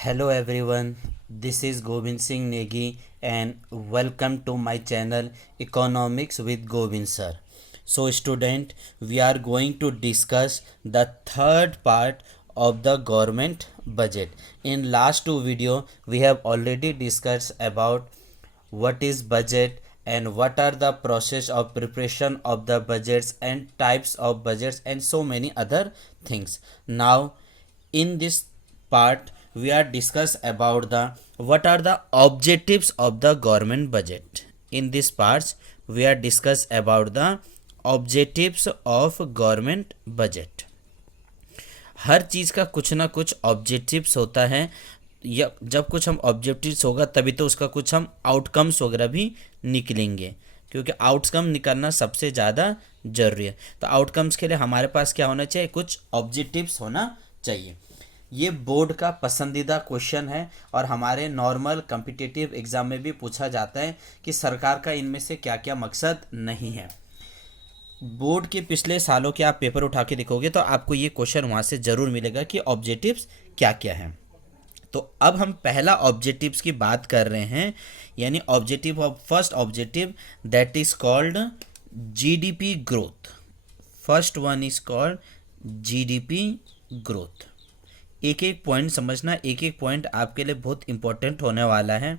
Hello everyone, this is Govind Singh Negi and welcome to my channel Economics with Govind sir. So student, we are going to discuss the third part of the government budget. In last two video we have already discussed about what is budget and what are the process of preparation of the budgets and types of budgets and so many other things. Now in this part we are discuss about the what are the objectives of the government budget. In this parts we are discuss about the objectives of government budget. हर चीज़ का कुछ ना कुछ objectives होता है, या जब कुछ हम ऑब्जेक्टिव्स होगा तभी तो उसका कुछ हम आउटकम्स वगैरह भी निकलेंगे, क्योंकि आउटकम निकालना सबसे ज़्यादा ज़रूरी है. तो आउटकम्स के लिए हमारे पास क्या होना चाहिए, कुछ ऑब्जेक्टिव्स होना चाहिए. ये बोर्ड का पसंदीदा क्वेश्चन है और हमारे नॉर्मल कॉम्पिटिटिव एग्ज़ाम में भी पूछा जाता है कि सरकार का इनमें से क्या क्या मकसद नहीं है. बोर्ड के पिछले सालों के आप पेपर उठा के देखोगे तो आपको ये क्वेश्चन वहाँ से ज़रूर मिलेगा कि ऑब्जेक्टिव्स क्या क्या हैं. तो अब हम पहला ऑब्जेक्टिव्स की बात कर रहे हैं, यानी objective of first objective that is called GDP growth. First one is called GDP growth. एक एक पॉइंट समझना, एक एक पॉइंट आपके लिए बहुत इंपॉर्टेंट होने वाला है.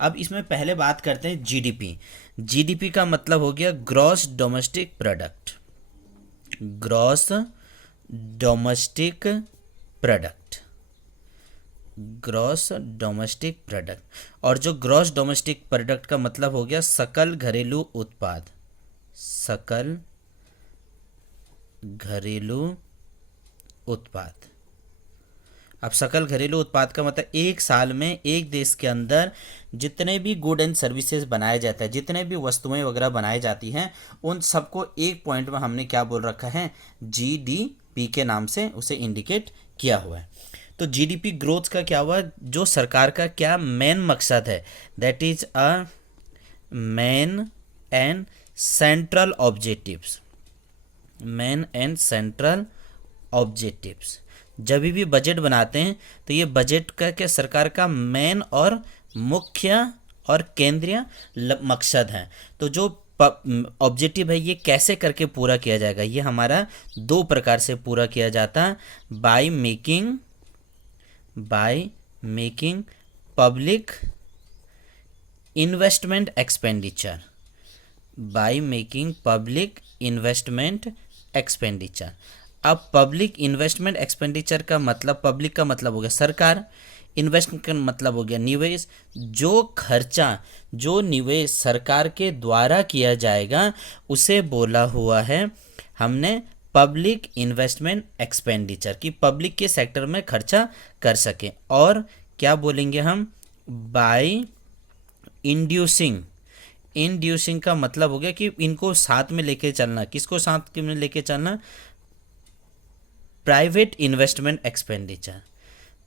अब इसमें पहले बात करते हैं जीडीपी. जीडीपी का मतलब हो गया gross domestic product. Gross domestic product. Gross domestic product. और जो ग्रॉस डोमेस्टिक प्रोडक्ट का मतलब हो गया सकल घरेलू उत्पाद. सकल घरेलू उत्पाद. अब सकल घरेलू उत्पाद का मतलब एक साल में एक देश के अंदर जितने भी गुड एंड सर्विसेज बनाए जाते हैं, जितने भी वस्तुएं वगैरह बनाई जाती हैं, उन सबको एक पॉइंट में हमने क्या बोल रखा है, जीडीपी के नाम से उसे इंडिकेट किया हुआ है. तो जीडीपी ग्रोथ का क्या हुआ, जो सरकार का क्या मेन मकसद है, that is a main and central objectives. Main and central objectives. जब भी बजट बनाते हैं तो ये बजट का क्या सरकार का मेन और मुख्य और केंद्रीय मकसद है. तो जो ऑब्जेक्टिव है ये कैसे करके पूरा किया जाएगा, ये हमारा दो प्रकार से पूरा किया जाता है. By making public investment expenditure. By making public investment expenditure. अब पब्लिक इन्वेस्टमेंट एक्सपेंडिचर का मतलब, पब्लिक का मतलब हो गया सरकार, इन्वेस्टमेंट का मतलब हो गया निवेश. जो खर्चा, जो निवेश सरकार के द्वारा किया जाएगा उसे बोला हुआ है हमने पब्लिक इन्वेस्टमेंट एक्सपेंडिचर, कि पब्लिक के सेक्टर में खर्चा कर सकें. और क्या बोलेंगे हम, बाय इंड्यूसिंग का मतलब हो गया कि इनको साथ में लेके चलना. किसको साथ में लेके चलना, private investment expenditure.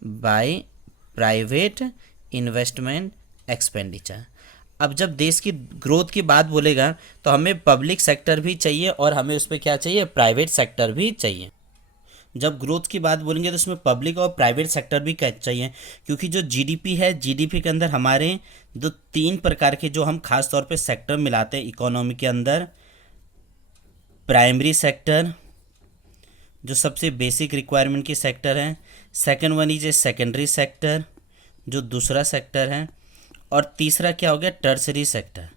By private investment expenditure. अब जब देश की ग्रोथ की बात बोलेगा तो हमें पब्लिक सेक्टर भी चाहिए और हमें उस पर क्या चाहिए, प्राइवेट सेक्टर भी चाहिए. जब ग्रोथ की बात बोलेंगे तो उसमें पब्लिक और प्राइवेट सेक्टर भी चाहिए, क्योंकि जो जीडीपी है, जीडीपी के अंदर हमारे दो तीन प्रकार के जो हम खास तौर पे सेक्टर मिलाते हैं इकोनॉमी के अंदर. प्राइमरी सेक्टर जो सबसे बेसिक रिक्वायरमेंट की सेक्टर है. Second one is a secondary sector जो दूसरा सेक्टर है. और तीसरा क्या हो गया, टर्सरी सेक्टर.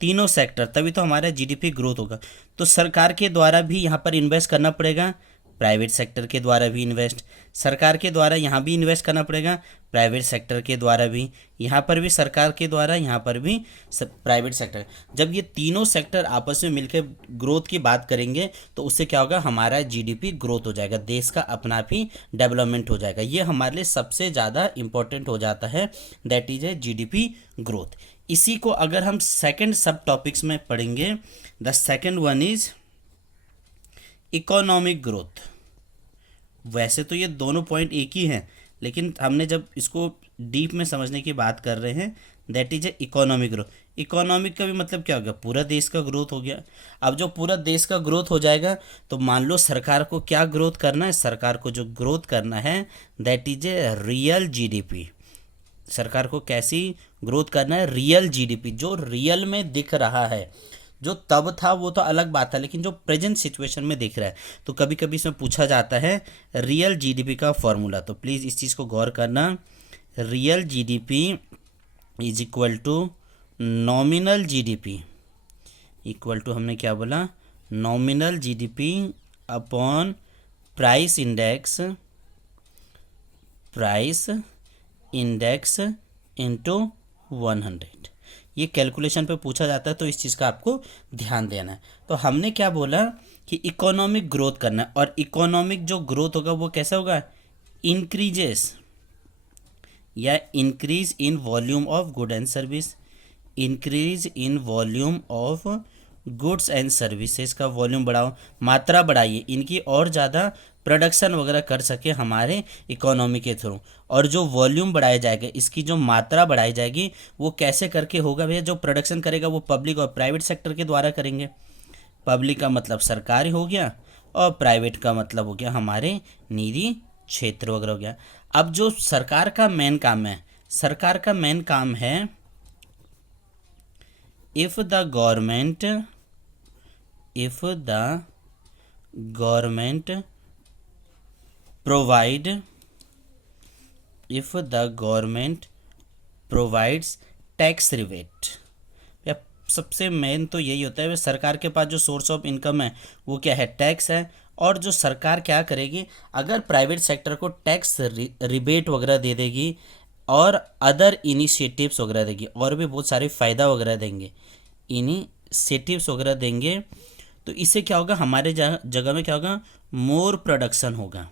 तीनों सेक्टर तभी तो हमारा जीडीपी ग्रोथ होगा. तो सरकार के द्वारा भी यहाँ पर इन्वेस्ट करना पड़ेगा, प्राइवेट सेक्टर के द्वारा भी इन्वेस्ट, सरकार के द्वारा यहाँ भी इन्वेस्ट करना पड़ेगा, प्राइवेट सेक्टर के द्वारा भी, यहाँ पर भी सरकार के द्वारा, यहाँ पर भी प्राइवेट सेक्टर. जब ये तीनों सेक्टर आपस में मिलकर ग्रोथ की बात करेंगे तो उससे क्या होगा, हमारा जीडीपी ग्रोथ हो जाएगा, देश का अपना आप ही डेवलपमेंट हो जाएगा. ये हमारे लिए सबसे ज़्यादा इम्पोर्टेंट हो जाता है, that is a GDP growth. इसी को अगर हम सेकेंड सब टॉपिक्स में पढ़ेंगे, the second one is economic growth. वैसे तो ये दोनों पॉइंट एक ही हैं, लेकिन हमने जब इसको डीप में समझने की बात कर रहे हैं, that is a economic growth. Economic का भी मतलब क्या हो गया, पूरा देश का ग्रोथ हो गया। अब जो पूरा देश का ग्रोथ हो जाएगा तो मान लो सरकार को क्या ग्रोथ करना है, सरकार को जो ग्रोथ करना है that is a real GDP. सरकार को कैसी ग्रोथ करना है, रियल जीडीपी, जो रियल में दिख रहा है। जो तब था वो तो अलग बात है, लेकिन जो प्रेजेंट सिचुएशन में दिख रहा है, तो कभी कभी इसमें पूछा जाता है रियल जीडीपी का फॉर्मूला। तो प्लीज़ इस चीज़ को गौर करना। Real GDP is equal to nominal GDP, equal to हमने क्या बोला, nominal GDP upon price index, price index into 100। ये कैलकुलेशन पे पूछा जाता है, तो इस चीज़ का आपको ध्यान देना है। तो हमने क्या बोला कि इकोनॉमिक ग्रोथ करना है, और इकोनॉमिक जो ग्रोथ होगा वो कैसा होगा, इंक्रीजेस या increase in volume of good and service, increase in volume of goods and services का वॉल्यूम बढ़ाओ, मात्रा बढ़ाइए इनकी, और ज़्यादा प्रोडक्शन वगैरह कर सके हमारे इकोनॉमी के थ्रू। और जो वॉल्यूम बढ़ाया जाएगा, इसकी जो मात्रा बढ़ाई जाएगी वो कैसे करके होगा भैया, जो प्रोडक्शन करेगा वो पब्लिक और प्राइवेट सेक्टर के द्वारा करेंगे। पब्लिक का मतलब सरकार हो गया, और प्राइवेट का मतलब हो गया हमारे निजी क्षेत्र वगैरह हो गया। अब जो सरकार का मेन काम है, सरकार का मेन काम है if the government provides tax rebate. या सबसे मेन तो यही होता है, सरकार के पास जो सोर्स ऑफ इनकम है वो क्या है, टैक्स है। और जो सरकार क्या करेगी, अगर प्राइवेट सेक्टर को टैक्स रिबेट वगैरह दे देगी और अदर इनिशिएटिव्स वगैरह देगी, और भी बहुत सारे फ़ायदा वगैरह देंगे, इनिशिएटिव्स वगैरह देंगे, तो इससे क्या होगा, हमारे जगह में क्या होगा, मोर प्रोडक्शन होगा।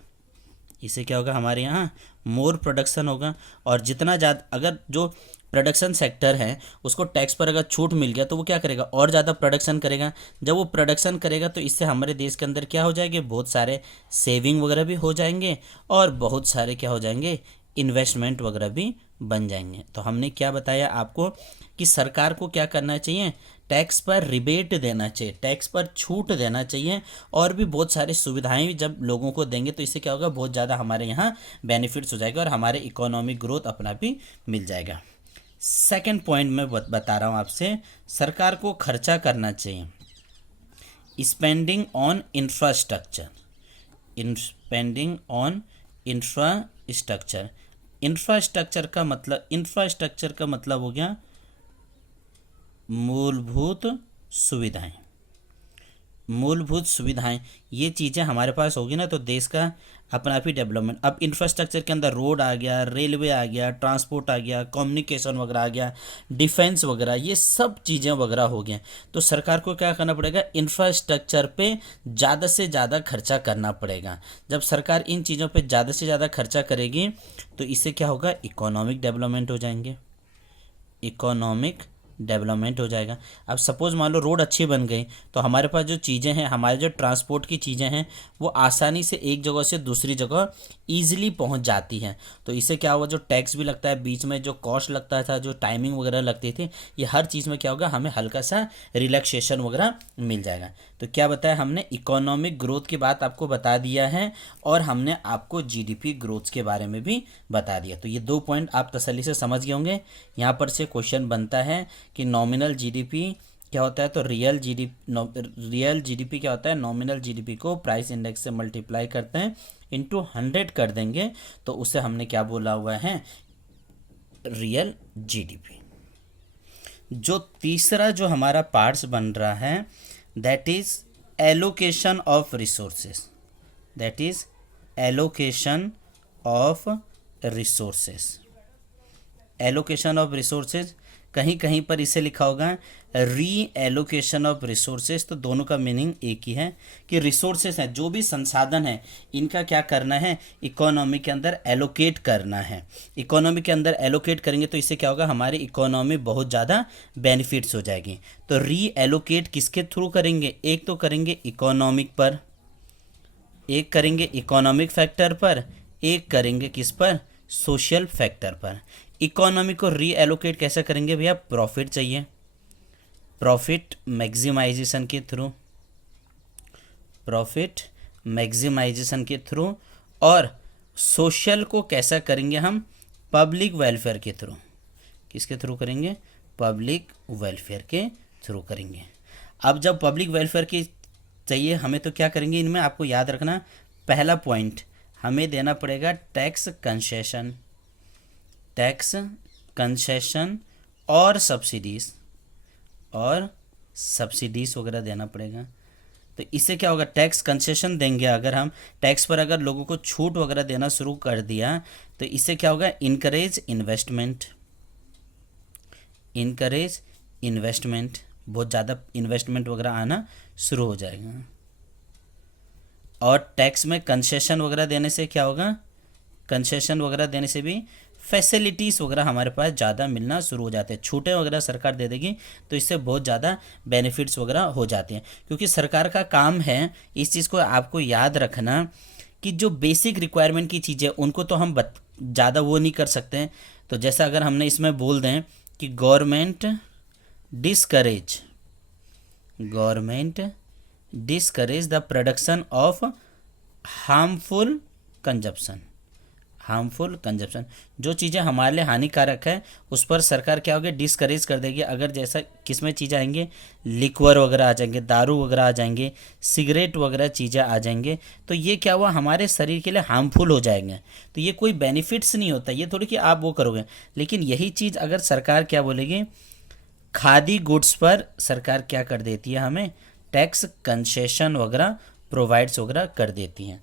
इससे क्या होगा, हमारे यहाँ मोर प्रोडक्शन होगा। और जितना ज़्यादा, अगर जो प्रोडक्शन सेक्टर है उसको टैक्स पर अगर छूट मिल गया तो वो क्या करेगा, और ज़्यादा प्रोडक्शन करेगा। जब वो प्रोडक्शन करेगा तो इससे हमारे देश के अंदर क्या हो जाएंगे, बहुत सारे सेविंग वगैरह भी हो जाएंगे, और बहुत सारे क्या हो जाएंगे, इन्वेस्टमेंट वगैरह भी बन जाएंगे। तो हमने क्या बताया आपको कि सरकार को क्या करना चाहिए, टैक्स पर रिबेट देना चाहिए, टैक्स पर छूट देना चाहिए, और भी बहुत सारी सुविधाएं भी जब लोगों को देंगे तो इससे क्या होगा, बहुत ज़्यादा हमारे यहाँ बेनिफिट्स हो जाएगा और हमारे इकोनॉमिक ग्रोथ अपना भी मिल जाएगा। सेकंड पॉइंट मैं बता रहा हूँ आपसे, सरकार को खर्चा करना चाहिए spending on infrastructure, spending on infrastructure. Infrastructure का मतलब हो गया मूलभूत सुविधाएं। मूलभूत सुविधाएं, ये चीज़ें हमारे पास होगी ना तो देश का अपना भी डेवलपमेंट। अब इंफ्रास्ट्रक्चर के अंदर रोड आ गया, रेलवे आ गया, ट्रांसपोर्ट आ गया, कम्युनिकेशन वगैरह आ गया, डिफेंस वगैरह, ये सब चीज़ें वगैरह हो गए। तो सरकार को क्या करना पड़ेगा, इंफ्रास्ट्रक्चर पे ज़्यादा से ज़्यादा खर्चा करना पड़ेगा। जब सरकार इन चीज़ों पे ज़्यादा से ज़्यादा खर्चा करेगी तो इससे क्या होगा, इकोनॉमिक डेवलपमेंट हो जाएंगे, इकोनॉमिक डेवलपमेंट हो जाएगा। अब सपोज़ मान लो रोड अच्छी बन गई तो हमारे पास जो चीज़ें हैं, हमारे जो ट्रांसपोर्ट की चीज़ें हैं वो आसानी से एक जगह से दूसरी जगह ईजिली पहुंच जाती हैं। तो इससे क्या हुआ, जो टैक्स भी लगता है, बीच में जो कॉस्ट लगता था, जो टाइमिंग वगैरह लगती थी, ये हर चीज़ में क्या होगा, हमें हल्का सा रिलैक्सेशन वगैरह मिल जाएगा। तो क्या बताया हमने, इकोनॉमिक ग्रोथ की बात आपको बता दिया है, और हमने आपको जीडीपी ग्रोथ के बारे में भी बता दिया। तो ये 2 पॉइंट आप तसल्ली से समझ गए होंगे। यहाँ पर से क्वेश्चन बनता है कि नॉमिनल जीडीपी क्या होता है, तो रियल जीडीपी क्या होता है, नॉमिनल जीडीपी को प्राइस इंडेक्स से मल्टीप्लाई करते हैं, इंटू 100 कर देंगे तो उसे हमने क्या बोला हुआ है, रियल जीडीपी। जो तीसरा जो हमारा पार्ट्स बन रहा है that is allocation of resources, that is allocation of resources. Allocation of resources, कहीं कहीं पर इसे लिखा होगा री एलोकेशन ऑफ रिसोर्सेज। तो दोनों का मीनिंग एक ही है कि रिसोर्सेज हैं, जो भी संसाधन है, इनका क्या करना है, इकोनॉमी के अंदर एलोकेट करना है। इकोनॉमी के अंदर एलोकेट करेंगे तो इससे क्या होगा, हमारी इकोनॉमी बहुत ज़्यादा बेनिफिट्स हो जाएगी। तो री एलोकेट किसके थ्रू करेंगे, एक तो करेंगे इकोनॉमिक पर, एक करेंगे इकोनॉमिक फैक्टर पर, एक करेंगे किस पर, सोशल फैक्टर पर। इकोनॉमी को री एलोकेट कैसे करेंगे भैया, प्रॉफिट चाहिए, प्रॉफिट मैक्सिमाइजेशन के थ्रू, प्रॉफिट मैक्सिमाइजेशन के थ्रू, और सोशल को कैसा करेंगे हम, पब्लिक वेलफेयर के थ्रू। किसके थ्रू करेंगे, पब्लिक वेलफेयर के थ्रू करेंगे। अब जब पब्लिक वेलफेयर की चाहिए हमें तो क्या करेंगे, इनमें आपको याद रखना, पहला पॉइंट हमें देना पड़ेगा टैक्स कंसेशन, टैक्स कंसेशन और सब्सिडीज़, और सब्सिडीज़ वगैरह देना पड़ेगा। तो इससे क्या होगा, टैक्स कंसेशन देंगे अगर हम, टैक्स पर अगर लोगों को छूट वगैरह देना शुरू कर दिया तो इससे क्या होगा, इनकरेज इन्वेस्टमेंट, इनकरेज इन्वेस्टमेंट, बहुत ज़्यादा इन्वेस्टमेंट वगैरह आना शुरू हो जाएगा। और टैक्स में कंसेशन वगैरह देने से क्या होगा, कंसेशन वगैरह देने से भी फैसिलिटीज़ वगैरह हमारे पास ज़्यादा मिलना शुरू हो जाते हैं। छूटें वगैरह सरकार दे देगी तो इससे बहुत ज़्यादा बेनिफिट्स वगैरह हो जाते हैं, क्योंकि सरकार का काम है, इस चीज़ को आपको याद रखना कि जो बेसिक रिक्वायरमेंट की चीज़ें उनको तो हम ज़्यादा वो नहीं कर सकते हैं। तो जैसा अगर हमने इसमें बोल दें कि government discourage the production of harmful consumption, harmful consumption, जो चीज़ें हमारे लिए हानिकारक है उस पर सरकार क्या होगी, डिस्करेज कर देगी। अगर जैसा किसमें चीज़ें आएंगे, लिक्वर वगैरह आ जाएंगे, दारू वगैरह आ जाएंगे, सिगरेट वगैरह चीज़ें आ जाएंगे, तो ये क्या हुआ, हमारे शरीर के लिए हार्मफुल हो जाएंगे। तो ये कोई बेनिफिट्स नहीं होता, ये थोड़ी कि आप वो करोगे। लेकिन यही चीज़ अगर सरकार क्या बोलेगी, खादी गुड्स पर सरकार क्या कर देती है, हमें टैक्स कंसेशन वगैरह प्रोवाइड्स वगैरह कर देती हैं।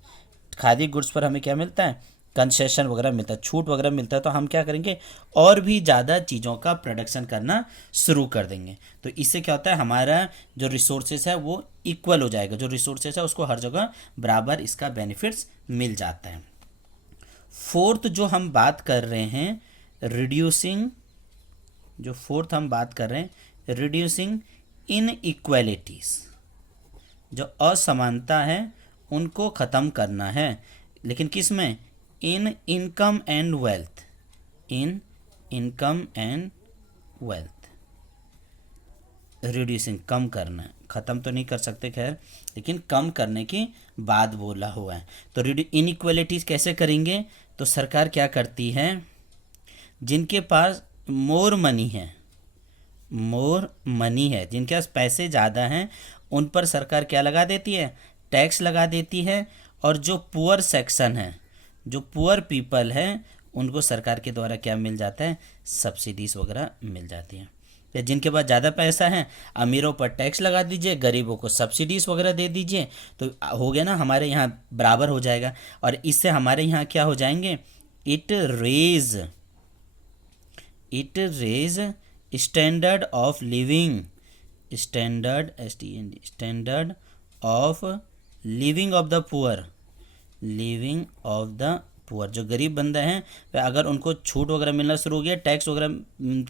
खादी गुड्स पर हमें क्या मिलता है, कंसेशन वगैरह मिलता है, छूट वगैरह मिलता है, तो हम क्या करेंगे, और भी ज़्यादा चीज़ों का प्रोडक्शन करना शुरू कर देंगे। तो इससे क्या होता है, हमारा जो रिसोर्सेज है वो इक्वल हो जाएगा, जो रिसोर्सेज है उसको हर जगह बराबर इसका बेनिफिट्स मिल जाता है। फोर्थ जो हम बात कर रहे हैं, रिड्यूसिंग, जो फोर्थ हम बात कर रहे हैं, रिड्यूसिंग इनइक्वालिटीज़, जो असमानता है उनको ख़त्म करना है। लेकिन किस में, in income and wealth, in income and wealth, reducing, कम करना है, ख़त्म तो नहीं कर सकते खैर, लेकिन कम करने की बात बोला हुआ है। तो इनइक्वालिटीज़ कैसे करेंगे, तो सरकार क्या करती है, जिनके पास मोर मनी है, जिनके पास पैसे ज़्यादा हैं उन पर सरकार क्या लगा देती है, टैक्स लगा देती है। और जो पुअर सेक्शन है, जो पुअर पीपल है, उनको सरकार के द्वारा क्या मिल जाता है, सब्सिडीज़ वगैरह मिल जाती हैं। तो जिनके पास ज़्यादा पैसा है, अमीरों पर टैक्स लगा दीजिए, गरीबों को सब्सिडीज़ वगैरह दे दीजिए, तो हो गया ना, हमारे यहाँ बराबर हो जाएगा। और इससे हमारे यहाँ क्या हो जाएंगे, it raise standard of living, standard of living of the poor, जो गरीब बंदे हैं वे अगर उनको छूट वगैरह मिलना शुरू हो गया, टैक्स वगैरह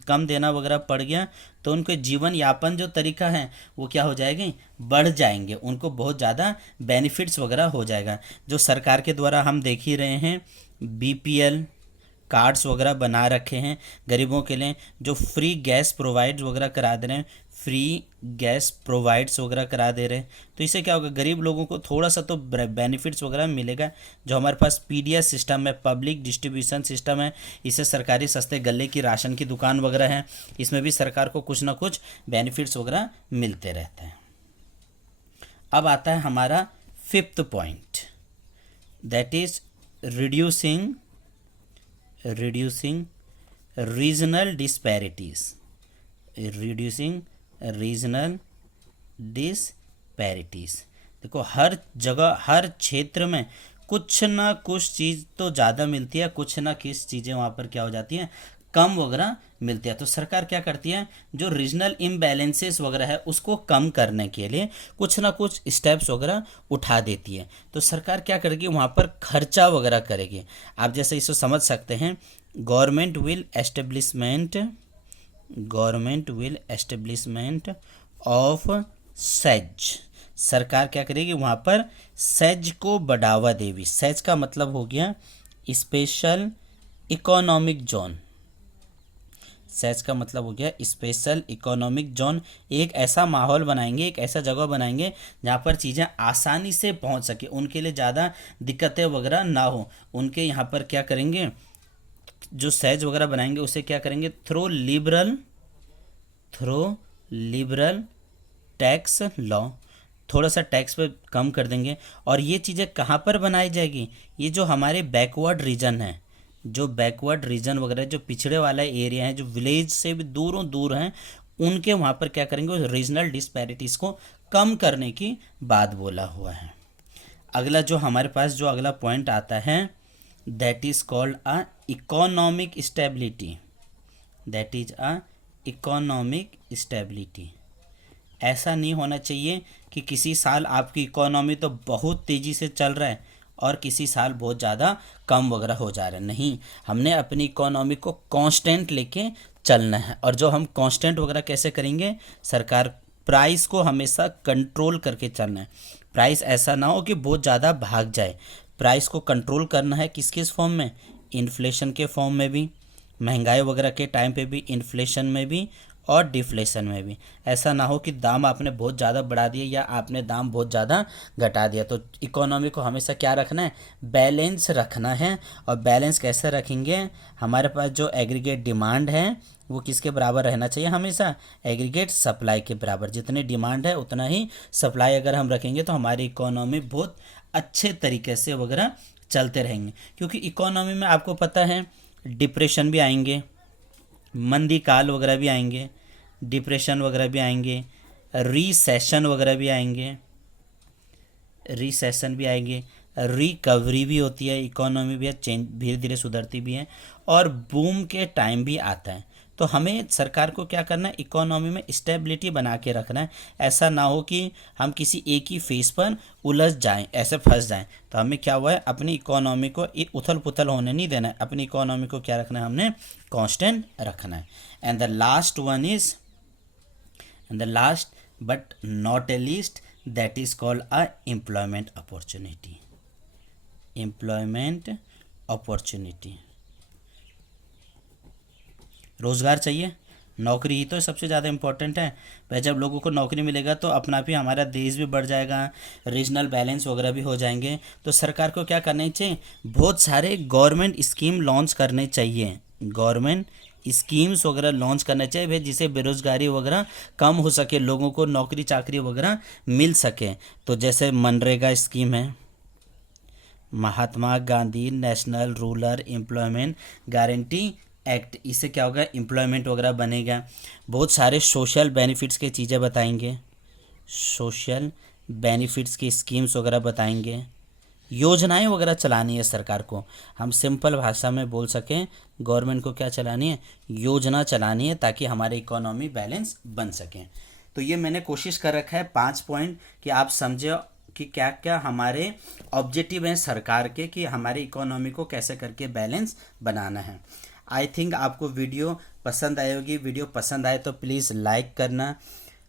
कम देना वगैरह पड़ गया, तो उनके जीवन यापन जो तरीका है वो क्या हो जाएगी, बढ़ जाएंगे, उनको बहुत ज़्यादा बेनिफिट्स वगैरह हो जाएगा। जो सरकार के द्वारा हम देख ही रहे हैं, BPL कार्ड्स वगैरह बना रखे हैं गरीबों के लिए, जो फ्री गैस प्रोवाइड वगैरह करा दे रहे हैं, फ्री गैस प्रोवाइड्स वगैरह करा दे रहे हैं। तो इससे क्या होगा, गरीब लोगों को थोड़ा सा तो बेनिफिट्स वगैरह मिलेगा। जो हमारे पास PDS सिस्टम है, पब्लिक डिस्ट्रीब्यूशन सिस्टम है, इससे सरकारी सस्ते गले की राशन की दुकान वगैरह है, इसमें भी सरकार को कुछ ना कुछ बेनिफिट्स वगैरह मिलते रहते हैं। अब आता है हमारा 5th point, that is reducing regional disparities, देखो हर जगह हर क्षेत्र में कुछ ना कुछ चीज़ तो ज़्यादा मिलती है, कुछ ना कुछ चीज़ें वहाँ पर क्या हो जाती हैं, कम वगैरह मिलती है। तो सरकार क्या करती है, जो रीजनल इम्बैलेंसेस वगैरह है उसको कम करने के लिए कुछ ना कुछ स्टेप्स वगैरह उठा देती है। तो सरकार क्या करेगी, वहाँ पर खर्चा वगैरह करेगी। आप जैसे इसको समझ सकते हैं, government will establishment of says, सरकार क्या करेगी, वहाँ पर सेज को बढ़ावा देगी। सेज का मतलब हो गया स्पेशल इकोनॉमिक जोन, सहज का मतलब हो गया स्पेशल इकोनॉमिक जोन। एक ऐसा माहौल बनाएंगे, एक ऐसा जगह बनाएंगे जहाँ पर चीज़ें आसानी से पहुँच सके, उनके लिए ज़्यादा दिक्कतें वगैरह ना हो। उनके यहाँ पर क्या करेंगे, जो सहज वगैरह बनाएंगे उसे क्या करेंगे, थ्रो लिबरल टैक्स लॉ, थोड़ा सा टैक्स पे कम कर देंगे। और ये चीज़ें कहाँ पर बनाई जाएगी, ये जो हमारे बैकवर्ड रीजन है, जो बैकवर्ड रीजन वगैरह, जो पिछड़े वाला एरिया है, जो विलेज से भी दूरों दूर हैं, उनके वहाँ पर क्या करेंगे, उस रीजनल डिस्पैरिटीज़ को कम करने की बात बोला हुआ है। अगला जो हमारे पास जो अगला पॉइंट आता है, that is called a economic stability, that is a economic stability. ऐसा नहीं होना चाहिए कि किसी साल आपकी इकोनॉमी तो बहुत तेज़ी से चल रहा है और किसी साल बहुत ज़्यादा कम वगैरह हो जा रहा है। नहीं, हमने अपनी इकोनॉमी को कांस्टेंट लेके चलना है। और जो हम कांस्टेंट वगैरह कैसे करेंगे, सरकार प्राइस को हमेशा कंट्रोल करके चलना है। प्राइस ऐसा ना हो कि बहुत ज़्यादा भाग जाए। प्राइस को कंट्रोल करना है किस किस फॉर्म में, इन्फ्लेशन के फॉर्म में भी, महंगाई वगैरह के टाइम पे भी, इन्फ्लेशन में भी और डिफ्लेशन में भी। ऐसा ना हो कि दाम आपने बहुत ज़्यादा बढ़ा दिए या आपने दाम बहुत ज़्यादा घटा दिया। तो इकोनॉमी को हमेशा क्या रखना है, बैलेंस रखना है। और बैलेंस कैसे रखेंगे, हमारे पास जो एग्रीगेट डिमांड है वो किसके बराबर रहना चाहिए, हमेशा एग्रीगेट सप्लाई के बराबर। जितनी डिमांड है उतना ही सप्लाई अगर हम रखेंगे तो हमारी इकोनॉमी बहुत अच्छे तरीके से वगैरह चलते रहेंगे। क्योंकि इकोनॉमी में आपको पता है डिप्रेशन भी आएंगे, मंदी काल वगैरह भी आएंगे, डिप्रेशन वगैरह भी आएंगे, रीसेशन वगैरह भी आएंगे, रिकवरी भी होती है, इकोनॉमी भी चेंज धीरे धीरे सुधरती भी है, और बूम के टाइम भी आता है। तो हमें सरकार को क्या करना है, इकोनॉमी में स्टेबिलिटी बना के रखना है। ऐसा ना हो कि हम किसी एक ही फेस पर उलझ जाएं, ऐसे फंस जाएं। तो हमें क्या हुआ है, अपनी इकोनॉमी को उथल पुथल होने नहीं देना है। अपनी इकोनॉमी को क्या रखना है, हमने कांस्टेंट रखना है। And the last one is, and the last but not a least, that is called a employment opportunity. Employment opportunity, रोज़गार चाहिए, नौकरी ही तो सबसे ज़्यादा इम्पोर्टेंट है। भाई जब लोगों को नौकरी मिलेगा तो अपना भी हमारा देश भी बढ़ जाएगा, रीजनल बैलेंस वगैरह भी हो जाएंगे। तो सरकार को क्या करना चाहिए, बहुत सारे गवर्नमेंट स्कीम लॉन्च करने चाहिए, गवर्नमेंट स्कीम्स वगैरह लॉन्च करना चाहिए भाई, जिससे बेरोज़गारी वगैरह कम हो सके, लोगों को नौकरी चाकरी वगैरह मिल सके। तो जैसे मनरेगा स्कीम है, Mahatma Gandhi national rural employment guarantee act, इससे क्या होगा, एम्प्लॉयमेंट वगैरह बनेगा। बहुत सारे सोशल बेनिफिट्स की चीज़ें बताएंगे, सोशल बेनिफिट्स की स्कीम्स वगैरह बताएंगे। योजनाएं वगैरह चलानी है सरकार को, हम सिंपल भाषा में बोल सकें, गवर्नमेंट को क्या चलानी है, योजना चलानी है, ताकि हमारी इकोनॉमी बैलेंस बन सके। तो ये मैंने कोशिश कर रखा है 5 पॉइंट कि आप समझे कि क्या क्या हमारे ऑब्जेक्टिव हैं सरकार के, कि हमारी इकोनॉमी को कैसे करके बैलेंस बनाना है। आई थिंक आपको वीडियो पसंद आई होगी। वीडियो पसंद आए तो प्लीज़ लाइक करना,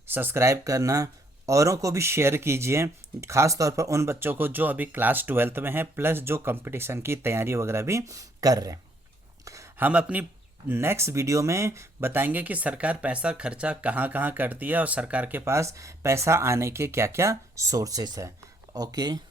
सब्सक्राइब करना, औरों को भी शेयर कीजिए, ख़ास तौर पर उन बच्चों को जो अभी क्लास 12th में हैं, प्लस जो कंपटीशन की तैयारी वगैरह भी कर रहे हैं। हम अपनी नेक्स्ट वीडियो में बताएंगे कि सरकार पैसा खर्चा कहाँ कहाँ करती है और सरकार के पास पैसा आने के क्या क्या सोर्सेस है। ओके।